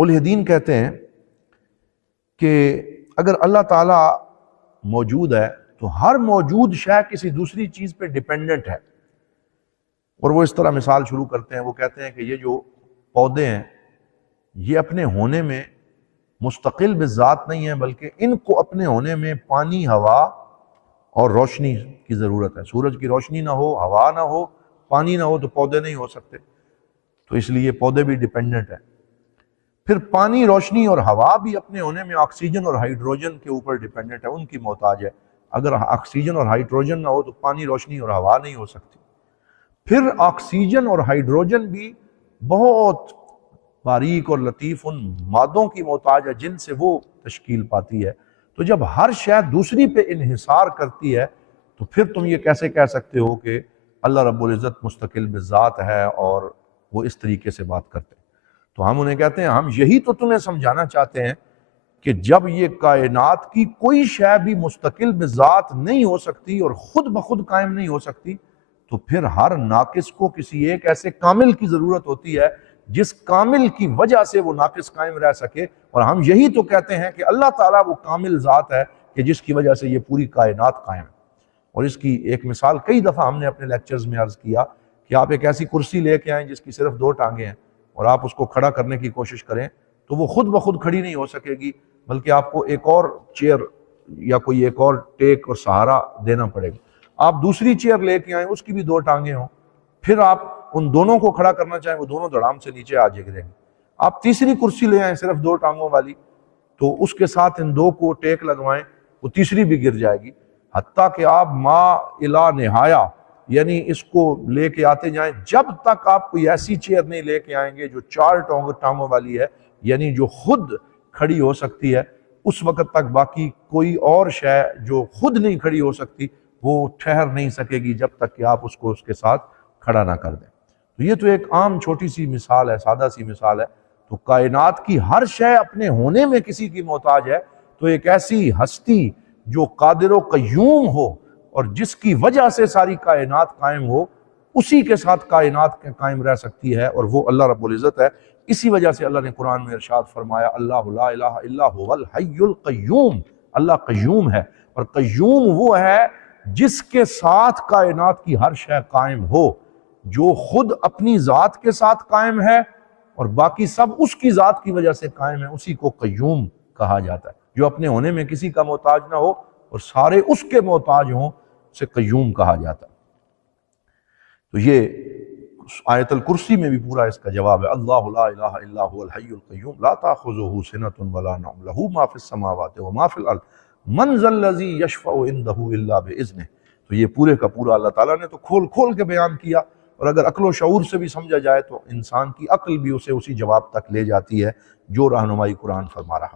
ملحدین کہتے ہیں کہ اگر اللہ تعالیٰ موجود ہے تو ہر موجود شے کسی دوسری چیز پہ ڈیپینڈنٹ ہے، اور وہ اس طرح مثال شروع کرتے ہیں. وہ کہتے ہیں کہ یہ جو پودے ہیں یہ اپنے ہونے میں مستقل بذات نہیں ہیں، بلکہ ان کو اپنے ہونے میں پانی، ہوا اور روشنی کی ضرورت ہے. سورج کی روشنی نہ ہو، ہوا نہ ہو، پانی نہ ہو تو پودے نہیں ہو سکتے. تو اس لیے پودے بھی ڈیپینڈنٹ ہیں. پھر پانی، روشنی اور ہوا بھی اپنے ہونے میں آکسیجن اور ہائیڈروجن کے اوپر ڈیپینڈنٹ ہے، ان کی محتاج ہے. اگر آکسیجن اور ہائیڈروجن نہ ہو تو پانی، روشنی اور ہوا نہیں ہو سکتی. پھر آکسیجن اور ہائیڈروجن بھی بہت باریک اور لطیف ان مادوں کی محتاج ہے جن سے وہ تشکیل پاتی ہے. تو جب ہر شے دوسری پہ انحصار کرتی ہے تو پھر تم یہ کیسے کہہ سکتے ہو کہ اللہ رب العزت مستقل بذات ہے اور وہ اس طریقے سے بات کرتے ہیں؟ تو ہم انہیں کہتے ہیں ہم یہی تو تمہیں سمجھانا چاہتے ہیں کہ جب یہ کائنات کی کوئی شے بھی مستقل بذات نہیں ہو سکتی اور خود بخود قائم نہیں ہو سکتی، تو پھر ہر ناقص کو کسی ایک ایسے کامل کی ضرورت ہوتی ہے جس کامل کی وجہ سے وہ ناقص قائم رہ سکے. اور ہم یہی تو کہتے ہیں کہ اللہ تعالیٰ وہ کامل ذات ہے کہ جس کی وجہ سے یہ پوری کائنات قائم ہے. اور اس کی ایک مثال کئی دفعہ ہم نے اپنے لیکچرز میں عرض کیا کہ آپ ایک ایسی کرسی لے کے آئیں جس کی صرف 2 ٹانگیں ہیں اور آپ اس کو کھڑا کرنے کی کوشش کریں تو وہ خود بخود کھڑی نہیں ہو سکے گی، بلکہ آپ کو ایک اور چیئر یا کوئی ایک اور ٹیک اور سہارا دینا پڑے گا. آپ دوسری چیئر لے کے آئیں، اس کی بھی 2 ٹانگیں ہوں، پھر آپ ان دونوں کو کھڑا کرنا چاہیں وہ دونوں دھڑام سے نیچے آ گریں گے. آپ تیسری کرسی لے آئیں صرف 2 ٹانگوں والی، تو اس کے ساتھ ان 2 کو ٹیک لگوائیں، وہ تیسری بھی گر جائے گی. حتیٰ کہ آپ ما الا نہایا یعنی اس کو لے کے آتے جائیں جب تک آپ کوئی ایسی چیئر نہیں لے کے آئیں گے جو 4 ٹانگوں والی ہے، یعنی جو خود کھڑی ہو سکتی ہے. اس وقت تک باقی کوئی اور شے جو خود نہیں کھڑی ہو سکتی وہ ٹھہر نہیں سکے گی جب تک کہ آپ اس کو اس کے ساتھ کھڑا نہ کر دیں. تو یہ تو ایک عام چھوٹی سی مثال ہے، سادہ سی مثال ہے. تو کائنات کی ہر شے اپنے ہونے میں کسی کی محتاج ہے. تو ایک ایسی ہستی جو قادر و قیوم ہو اور جس کی وجہ سے ساری کائنات قائم ہو، اسی کے ساتھ کائنات قائم رہ سکتی ہے، اور وہ اللہ رب العزت ہے. اسی وجہ سے اللہ نے قرآن میں ارشاد فرمایا اللہ لا الہ الا هو الحی القیوم. اللہ قیوم ہے، اور قیوم وہ ہے جس کے ساتھ کائنات کی ہر شے قائم ہو، جو خود اپنی ذات کے ساتھ قائم ہے اور باقی سب اس کی ذات کی وجہ سے قائم ہے. اسی کو قیوم کہا جاتا ہے. جو اپنے ہونے میں کسی کا محتاج نہ ہو اور سارے اس کے محتاج ہوں، اسے قیوم کہا جاتا ہے. تو یہ آیت الکرسی میں بھی پورا اس کا جواب ہے. اللہ لا الہ الا هو الحی القیوم لا تاخذہ سنۃ ولا نوم لہ ما فی السماوات وما فی الارض من ذا الذی یشفع عندہ الا باذنہ. تو یہ پورے کا پورا اللہ تعالیٰ نے تو کھول کھول کے بیان کیا، اور اگر عقل و شعور سے بھی سمجھا جائے تو انسان کی عقل بھی اسے اسی جواب تک لے جاتی ہے جو رہنمائی قرآن فرما رہا.